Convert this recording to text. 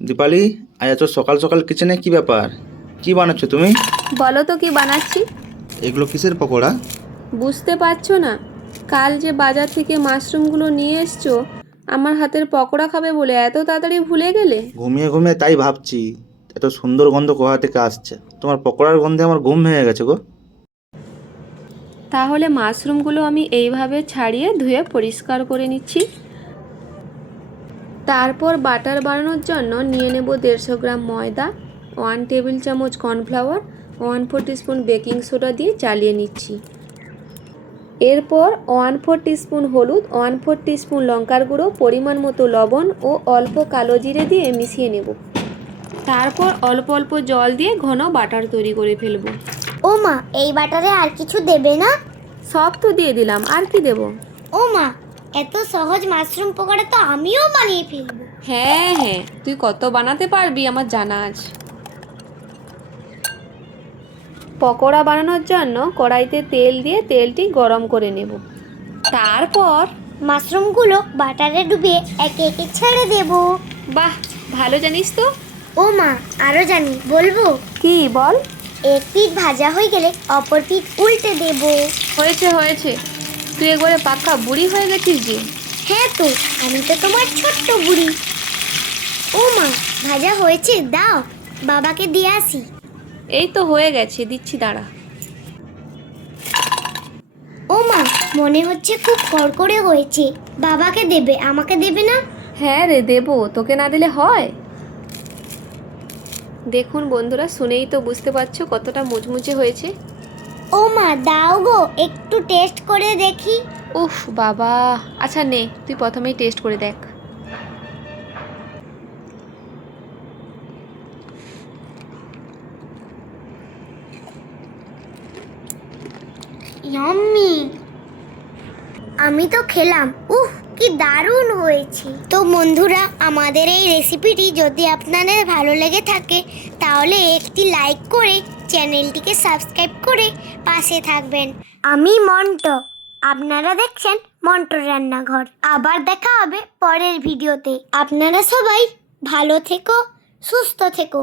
দীপালি, আজ এত সকাল সকাল কিচেনে কি ব্যাপার? কি বানাচ্ছো তুমি? বলো তো কি বানাচ্ছি। এগুলো কিসের পকোড়া? বুঝতে পারছো না? কাল যে বাজার থেকে মাশরুমগুলো নিয়ে এসছো, আমার হাতের পকোড়া খাবে বলে এত তাড়াতাড়ি ভুলে গেলে? ঘুমিয়ে ঘুমিয়ে তাই ভাবছি, এত সুন্দর গন্ধ কোথা থেকে আসছে। তোমার পকোড়ার গন্ধে আমার ঘুম ভেঙে গেছে গো। তাহলে মাশরুমগুলো আমি এইভাবে ছাড়িয়ে ধুয়ে পরিষ্কার করে নিচ্ছি। তারপর বাটার বানানোর জন্য নিয়ে নেব 150 গ্রাম ময়দা, 1 টেবিল চামচ কর্নফ্লাওয়ার, 1/4 টিস্পুন বেকিং সোডা দিয়ে চালিয়ে নিচ্ছি। এরপর 1/4 টিস্পুন হলুদ, 1/4 টিস্পুন লঙ্কার গুঁড়ো, পরিমাণ মতো লবণ ও অল্প কালো জিরে দিয়ে মিশিয়ে নেব। তারপর অল্প অল্প জল দিয়ে ঘন বাটার তৈরি করে ফেলব। ও মা, এই বাটারে আর কিছু দেবে না? সব তো দিয়ে দিলাম, আর কি দেব? ও মা, এত সহজ মাশরুম পকোড়া তো আমিও বানিয়ে ফেলবো। হ্যাঁ হ্যাঁ, তুই কত বানাতে পারবি আমার জানা আছে। পকোড়া বানানোর জন্য কড়াইতে তেল দিয়ে তেলটি গরম করে নেব। তারপর মাশরুমগুলো বাটারে ডুবিয়ে একে একে ছেড়ে দেব। বাহ, ভালো জানিস তো। ও মা, আরো জানি, বলবো? কি বল? এক পিঠ ভাজা হয়ে গেলে অপর পিঠ উল্টে দেব। হয়েছে হয়েছে, তুই একবারে পাক্কা বুড়ি হয়ে গেছিস যে। হ্যাঁ তো, আমি তো তোমার ছোট্ট বুড়ি। ও মা, ভাজা হয়েছে, দাও বাবাকে দিয়ে আসি। এই তো হয়ে গেছে, দিচ্ছি দাঁড়া। ও মা, মনে হচ্ছে খুব কড়কড়ে হয়েছে। বাবাকে দেবে, আমাকে দেবে না? হ্যাঁ রে, দেবো, তোকে না দিলে হয়? দেখুন বন্ধুরা, শুনেই তো বুঝতে পারছো কতটা মুচমুচে হয়েছে। ও মা, দাও গো, একটু টেস্ট করে দেখি। উফ বাবা, আচ্ছা নে, তুই প্রথমেই টেস্ট করে দেখ। ইয়াম্মি। আমি তো খেলাম, কি দারুণ হয়েছে। তো বন্ধুরা, আমাদের এই রেসিপিটি যদি আপনাদের ভালো লেগে থাকে তাহলে একটি লাইক করে চ্যানেলটিকে সাবস্ক্রাইব করে পাশে থাকবেন। আমি মন্টো, আপনারা দেখছেন মন্টোর রান্নাঘর। আবার দেখা হবে পরের ভিডিওতে। আপনারা সবাই ভালো থেকো, সুস্থ থেকো।